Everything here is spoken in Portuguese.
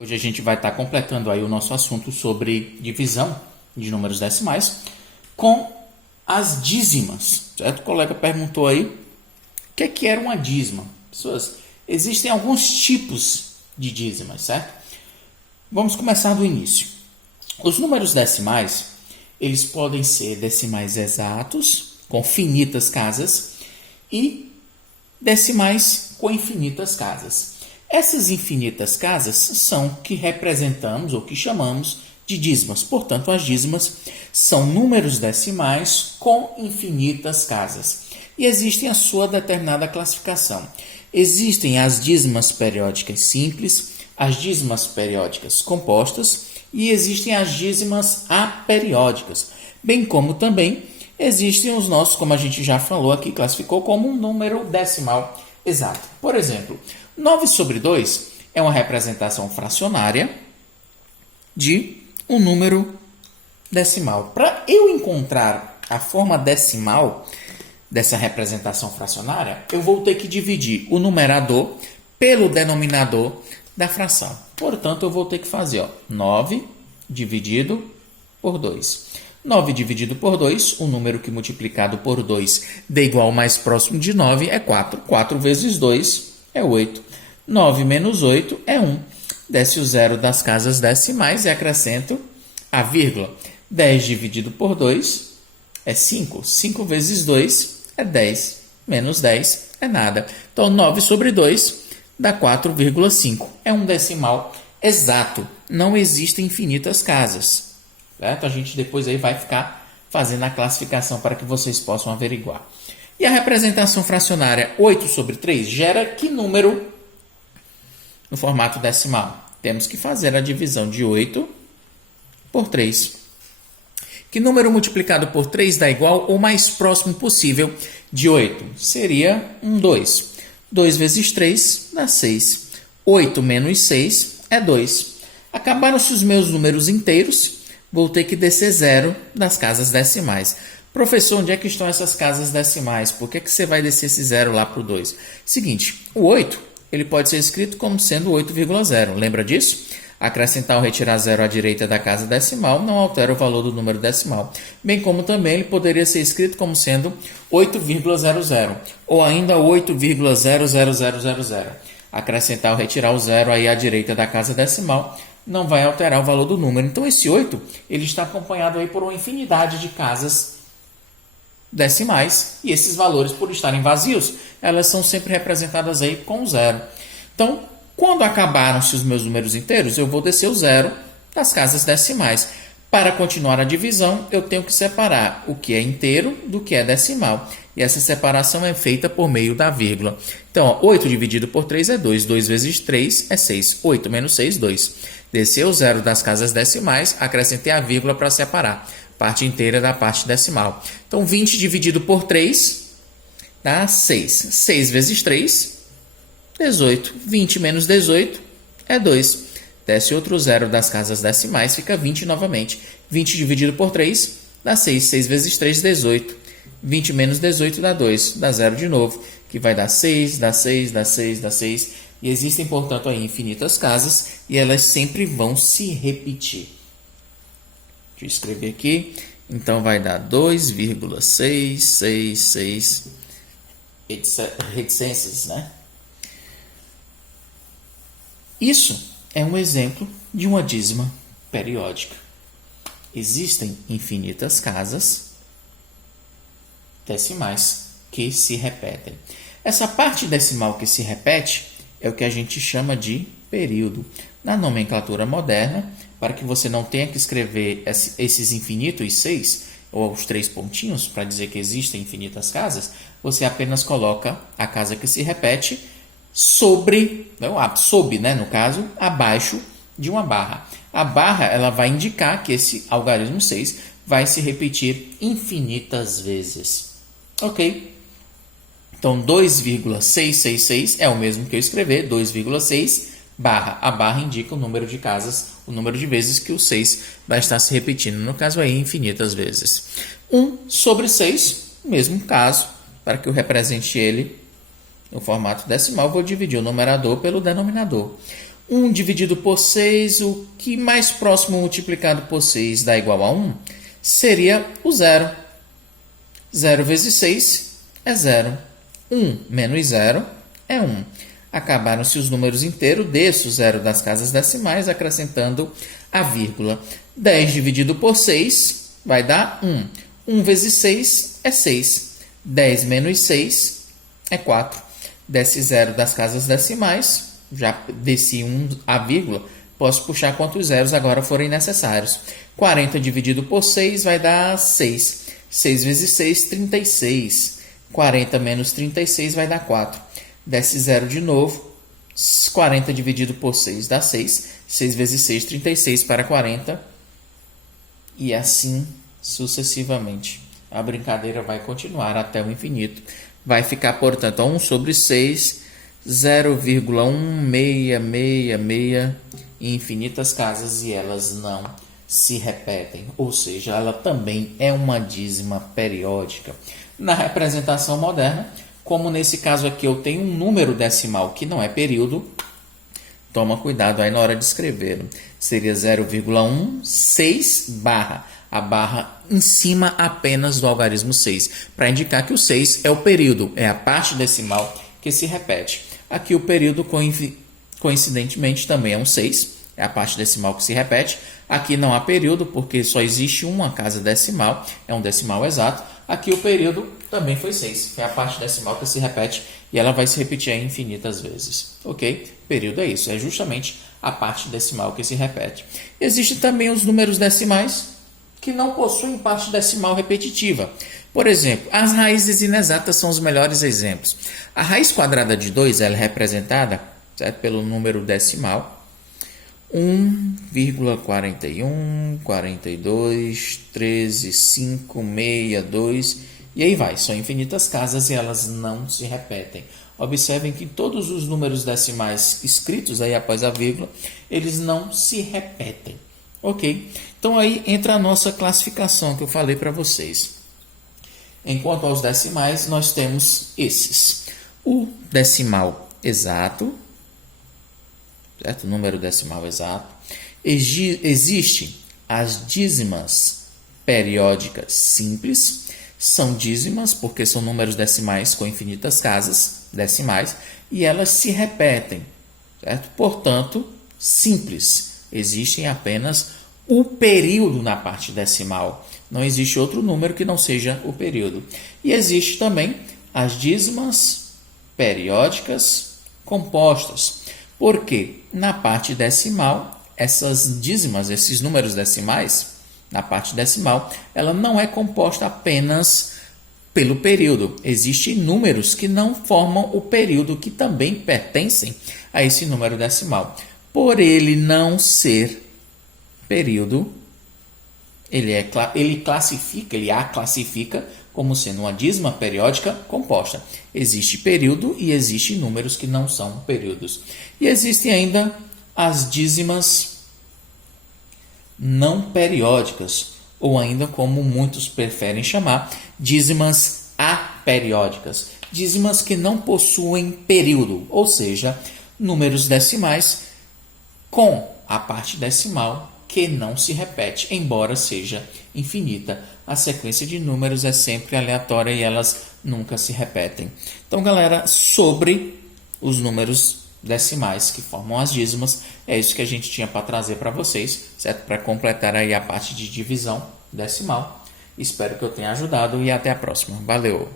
Hoje a gente vai estar completando aí o nosso assunto sobre divisão de números decimais com as dízimas, certo? O colega perguntou aí o que era uma dízima. Pessoas, existem alguns tipos de dízimas, certo? Vamos começar do início. Os números decimais, eles podem ser decimais exatos, com finitas casas, e decimais com infinitas casas. Essas infinitas casas são que representamos ou que chamamos de dízimas. Portanto, as dízimas são números decimais com infinitas casas. E existem a sua determinada classificação. Existem as dízimas periódicas simples, as dízimas periódicas compostas e existem as dízimas aperiódicas, bem como também existem os nossos, como a gente já falou aqui, classificou como um número decimal exato. Por exemplo, 9 sobre 2 é uma representação fracionária de um número decimal. Para eu encontrar a forma decimal dessa representação fracionária, eu vou ter que dividir o numerador pelo denominador da fração. Portanto, eu vou ter que fazer 9 dividido por 2. 9 dividido por 2, o número que multiplicado por 2 dê igual ao mais próximo de 9 é 4. 4 vezes 2 é 8. 9 menos 8 é 1. Desce o zero das casas decimais e acrescento a vírgula. 10 dividido por 2 é 5. 5 vezes 2 é 10. Menos 10 é nada. Então, 9 sobre 2 dá 4,5. É um decimal exato. Não existem infinitas casas. Certo? A gente depois aí vai ficar fazendo a classificação para que vocês possam averiguar. E a representação fracionária 8 sobre 3 gera que número no formato decimal? Temos que fazer a divisão de 8 por 3. Que número multiplicado por 3 dá igual ou mais próximo possível de 8? Seria 2. 2 vezes 3 dá 6. 8 menos 6 é 2. Acabaram-se os meus números inteiros. Vou ter que descer zero das casas decimais. Professor, onde é que estão essas casas decimais? Por que você vai descer esse zero lá para o 2? Seguinte, o 8 ele pode ser escrito como sendo 8,0. Lembra disso? Acrescentar ou retirar zero à direita da casa decimal não altera o valor do número decimal. Bem como também ele poderia ser escrito como sendo 8,00 ou ainda 8,00000. Acrescentar ou retirar o zero aí à direita da casa decimal não vai alterar o valor do número. Então, esse 8 ele está acompanhado aí por uma infinidade de casas decimais, e esses valores, por estarem vazios, elas são sempre representadas aí com zero. Então, quando acabaram-se os meus números inteiros, eu vou descer o zero das casas decimais. Para continuar a divisão, eu tenho que separar o que é inteiro do que é decimal. E essa separação é feita por meio da vírgula. Então, 8 dividido por 3 é 2. 2 vezes 3 é 6. 8 menos 6, 2. Descer o zero das casas decimais, acrescentei a vírgula para separar. Parte inteira da parte decimal. Então, 20 dividido por 3 dá 6. 6 vezes 3, 18. 20 menos 18 é 2. Desce outro zero das casas decimais, fica 20 novamente. 20 dividido por 3 dá 6. 6 vezes 3, 18. 20 menos 18 dá 2. Dá zero de novo, que vai dar 6, dá 6, dá 6, dá 6. E existem, portanto, aí infinitas casas e elas sempre vão se repetir. Deixa eu escrever aqui. Então, vai dar 2,666 reticências, né? Isso é um exemplo de uma dízima periódica. Existem infinitas casas decimais que se repetem. Essa parte decimal que se repete é o que a gente chama de período. Na nomenclatura moderna, para que você não tenha que escrever esses infinitos 6 ou os 3 pontinhos para dizer que existem infinitas casas, você apenas coloca a casa que se repete sob, né, no caso, abaixo de uma barra. A barra ela vai indicar que esse algarismo 6 vai se repetir infinitas vezes. Ok? Então, 2,666 é o mesmo que eu escrever, 2,6 barra. A barra indica o número de casas, o número de vezes que o 6 vai estar se repetindo. No caso aí, infinitas vezes. 1 sobre 6, mesmo caso, para que eu represente ele no formato decimal, vou dividir o numerador pelo denominador. 1 dividido por 6, o que mais próximo multiplicado por 6 dá igual a 1, seria o 0. 0 vezes 6 é 0. 1 menos 0 é 1. Acabaram-se os números inteiros, desço o zero das casas decimais, acrescentando a vírgula. 10 dividido por 6 vai dar 1. 1 vezes 6 é 6. 10 menos 6 é 4. Desce zero das casas decimais, já desci a vírgula, posso puxar quantos zeros agora forem necessários. 40 dividido por 6 vai dar 6. 6 vezes 6, 36. 40 menos 36 vai dar 4. Desce zero de novo. 40 dividido por 6 dá 6. 6 vezes 6, 36 para 40. E assim sucessivamente. A brincadeira vai continuar até o infinito. Vai ficar, portanto, 1 sobre 6, 0,1666 em infinitas casas e elas não se repetem. Ou seja, ela também é uma dízima periódica. Na representação moderna, como nesse caso aqui eu tenho um número decimal que não é período, toma cuidado aí na hora de escrever. Seria 0,16 barra, a barra em cima apenas do algarismo 6, para indicar que o 6 é o período, é a parte decimal que se repete. Aqui o período, coincidentemente, também é um 6, é a parte decimal que se repete. Aqui não há período, porque só existe uma casa decimal, é um decimal exato. Aqui o período também foi 6, que é a parte decimal que se repete e ela vai se repetir aí infinitas vezes. Ok? Período é isso, é justamente a parte decimal que se repete. Existem também os números decimais que não possuem parte decimal repetitiva. Por exemplo, as raízes inexatas são os melhores exemplos. A raiz quadrada de 2 ela é representada, certo, pelo número decimal 1,41, 42, 13, 5, 62 e aí vai. São infinitas casas e elas não se repetem. Observem que todos os números decimais escritos aí após a vírgula, eles não se repetem. Ok? Então aí entra a nossa classificação que eu falei para vocês. Enquanto aos decimais, nós temos esses. O decimal exato, certo? Número decimal exato. Existem as dízimas periódicas simples. São dízimas porque são números decimais com infinitas casas decimais e elas se repetem, certo? Portanto, simples. Existem apenas o período na parte decimal. Não existe outro número que não seja o período. E existe também as dízimas periódicas compostas. Porque na parte decimal, essas dízimas, esses números decimais, na parte decimal, ela não é composta apenas pelo período. Existem números que não formam o período, que também pertencem a esse número decimal. Por ele não ser período, ele a classifica como sendo uma dízima periódica composta. Existe período e existem números que não são períodos. E existem ainda as dízimas não periódicas, ou ainda como muitos preferem chamar, dízimas aperiódicas. Dízimas que não possuem período, ou seja, números decimais com a parte decimal que não se repete, embora seja infinita. A sequência de números é sempre aleatória e elas nunca se repetem. Então, galera, sobre os números decimais que formam as dízimas, é isso que a gente tinha para trazer para vocês, certo? Para completar aí a parte de divisão decimal. Espero que eu tenha ajudado e até a próxima. Valeu!